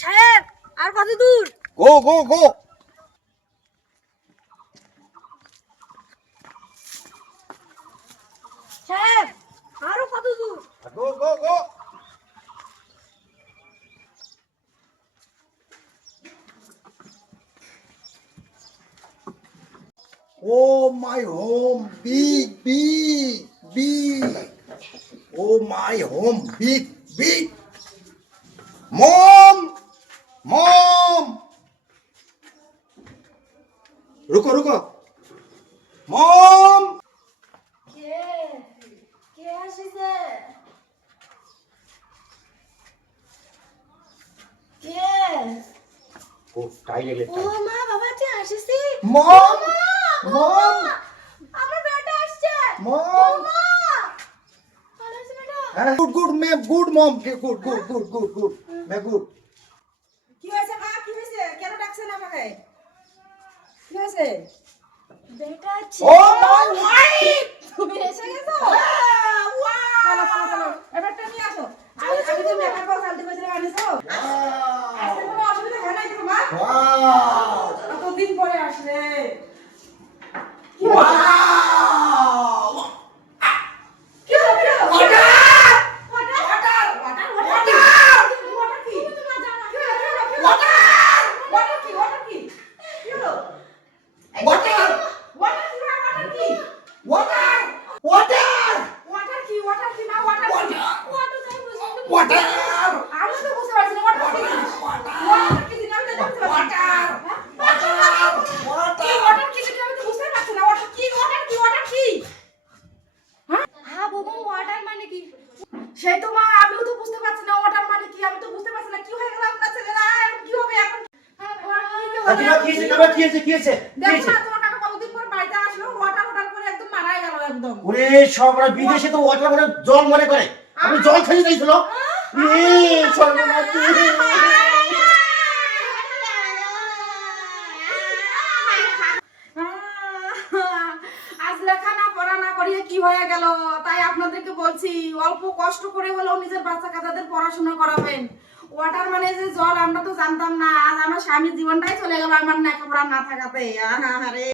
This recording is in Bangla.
সাহেব আর কত দূর? গো গো গো। সাহেব আরো কত দূর? গো গো গো। Oh my home, big, big, big. Oh my home, big, big. Mom, mom. रुको रुको. Mom. কে কে আসিছে? কে? Oh, toilet. ও মা বাবা কে আসিছে? Mom, mom, আমার বেটা আসছে। mom. মা ভালো আছে বেটা? Good, good, ma'am, good, mom. Good, good, good, good, good. मैं good. কি হয়েছে মা? কি হয়েছে? কেন ডাকছেন আমাকে? কি হয়েছে? বেটা আছে। Oh my wife. তুমি এসে গেছো? চলো চলো চলো এবারটা নিয়ে আসো। আমি তো মেকআপ করে জানতে কইছিলাম আনিছো। আজকে কোনো অসুবিধা হয় নাই তো মা? Wow. কতদিন পরে আসলে। Wow. কি হলো কি হলো? Water. ওয়াটার ওয়াটার কি? তুমি তো জানো কি হলো কি হলো? Water. ওয়াটার কি? ওয়াটার কি? কি হলো? Water. ওয়াটার কি মা? ওয়াটার কি? Water. Water. ওয়াটার কি? ওয়াটার কি মা? ওয়াটার কি? ওয়াটার যাই বুঝি। Water. আমি তো বুঝতে পারছি না ওয়াটার কি? ওয়াটার কি জিনিস আমি তো বুঝতে পারছি না। কি ওয়াটার কি জিনিস আমি তো বুঝতে পারছি না। ওয়াটার কি? ওয়াটার কি? ওয়াটার কি? হ্যাঁ বাবা ওয়াটার মানে কি? সেই তো মা আমিও তো বুঝতে পারছি না ওয়াটার মানে কি। আমি তো বুঝতে পারছি না কি হয়ে গেল আপনার ছেলেরা এখন কি হবে এখন? কি হয়েছে? দেখো না তোমার কাকা কতদিন পর বাড়িতে আসলো ওয়াটার ওয়াটার করে একদম মারাই গেল একদম। ওরে সবরা বিদেশে তো ওয়াটার মানে জল মনে করে। আমি জল খেয়ে যাইছিল। সর্বনাশ। আজ লেখানা পড়া না করিয়ে কি হয়ে গেল তাই আপনাদেরকে বলছি অল্প কষ্ট করে হলেও নিজের বাচ্চা কাচ্চাদের পড়াশোনা করাবেন। ওয়াটার মানে যে জল আমরা তো জানতাম না। আজ আমার স্বামীর জীবনটাই চলে গেল আমার লেখাপড়া না থাকাতে। আরে